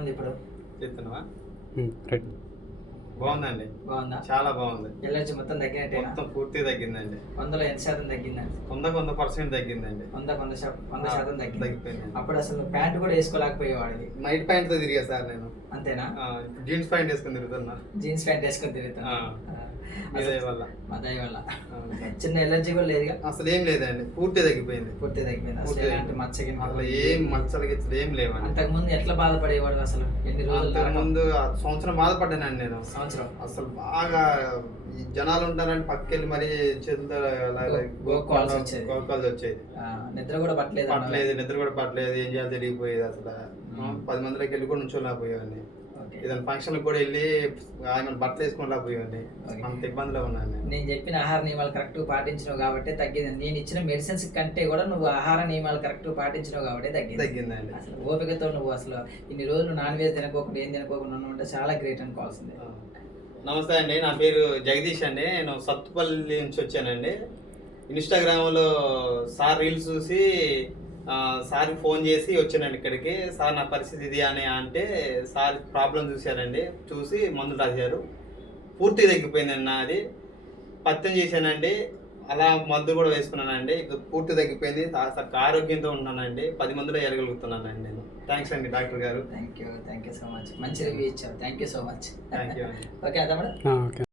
ఉంది ఇప్పుడు? చెప్తున్నావా? రైట్. బాగుందండి. బాగుందా? చాలా బాగుంది. ఎలర్జీ మొత్తం తగ్గినట్టేనా? మొత్తం పూర్తిగా తగ్గిందండి. 100లో ఎంత శాతం తగ్గిందండి? 100% తగ్గిందండి. 100% తగ్గింది. తగ్గిపోయింది. అప్పుడు అసలు ప్యాంట్ కూడా వేసుకోలేకపోయేవాడివి. నైట్ ప్యాంట్ తో తిరిగా సార్ నేను. అంతేనా? జీన్స్ ప్యాంట్ వేసుకుని తిరుగుతున్నా. జీన్స్ ప్యాంట్ వేసుకొని తిరుగుతున్నా. మీ దయ వల్ల. మా దయ వల్ల. అవును సార్. చిన్న ఎలర్జీ కూడా లేదుగా? అసలు ఏం లేదండి, పూర్తిగా తగ్గిపోయింది. పూర్తి తగ్గిపోయింది. అసలు పూర్తిగా ఎలాంటి మచ్చకి అసలు ఏం మచ్చలు గిచ్చలు ఏం లేవండి. అంతకు ముందు ఎట్లా బాధపడేవాడు అసలు? ఎన్ని రోజులు? అంతకుముందు సంవత్సరం బాధపడ్డానండి నేను. సంవత్సరం అసలు బాగా ఈ జనాలు ఉంటారని పక్కకెళ్ళి మరి చేతులతో గోక్కోవాల్సి వచ్చేది. గోక్కాల్సి వచ్చేది. నిద్ర కూడా పట్టలేదు. నిద్ర కూడా పట్టలేదు. ఏం చేయాలి తెలియకపోయేది అసలు. 10 మందిలోకి వెళ్ళి కూడా నుంచోలేకపోయేవాడిని. ఏదైనా ఫంక్షన్కి కూడా వెళ్ళి ఆయన బట్టలు వేసుకోలేకపోయేవాడిని. అంత ఇబ్బందిలో ఉన్నాను. నేను చెప్పిన ఆహార నియమాలు కరెక్ట్ పాటించినావు కాబట్టి తగ్గింది. నేను ఇచ్చిన మెడిసిన్స్ కంటే కూడా నువ్వు ఆహార నియమాలు కరెక్ట్ పాటించినావు కాబట్టి తగ్గిందండి. అసలు ఓపికతో నువ్వు అసలు ఇన్ని రోజులు నాన్ వెజ్ తినకోకుండా ఏం తినకోకుండా ఉంటే చాలా గ్రేట్ అనుకోవాల్సిందే. నమస్తే అండి, నా పేరు జగదీష్ అండి. నేను సత్తుపల్లి నుంచి వచ్చానండి. ఇన్స్టాగ్రామ్లో సార్ రీల్స్ చూసి సార్కి ఫోన్ చేసి వచ్చానండి ఇక్కడికి. సార్ నా పరిస్థితి ఇది అని అంటే సార్ ప్రాబ్లం చూశారండి. చూసి మందులు రాశారు. పూర్తిగా తగ్గిపోయిందండి నాది. పత్యం చేశానండి, అలా మందులు కూడా వేసుకున్నానండి. ఇప్పుడు పూర్తి తగ్గిపోయింది. ఆరోగ్యంతో ఉన్నానండి. 10 మందిలో ఎరగలుగుతున్నానండి నేను. థ్యాంక్స్ అండి డాక్టర్ గారు. Thank you so much. మంచి రివ్యూ ఇచ్చారు. Thank you so much. Thank you. Okay అదా మేడం. ఓకే.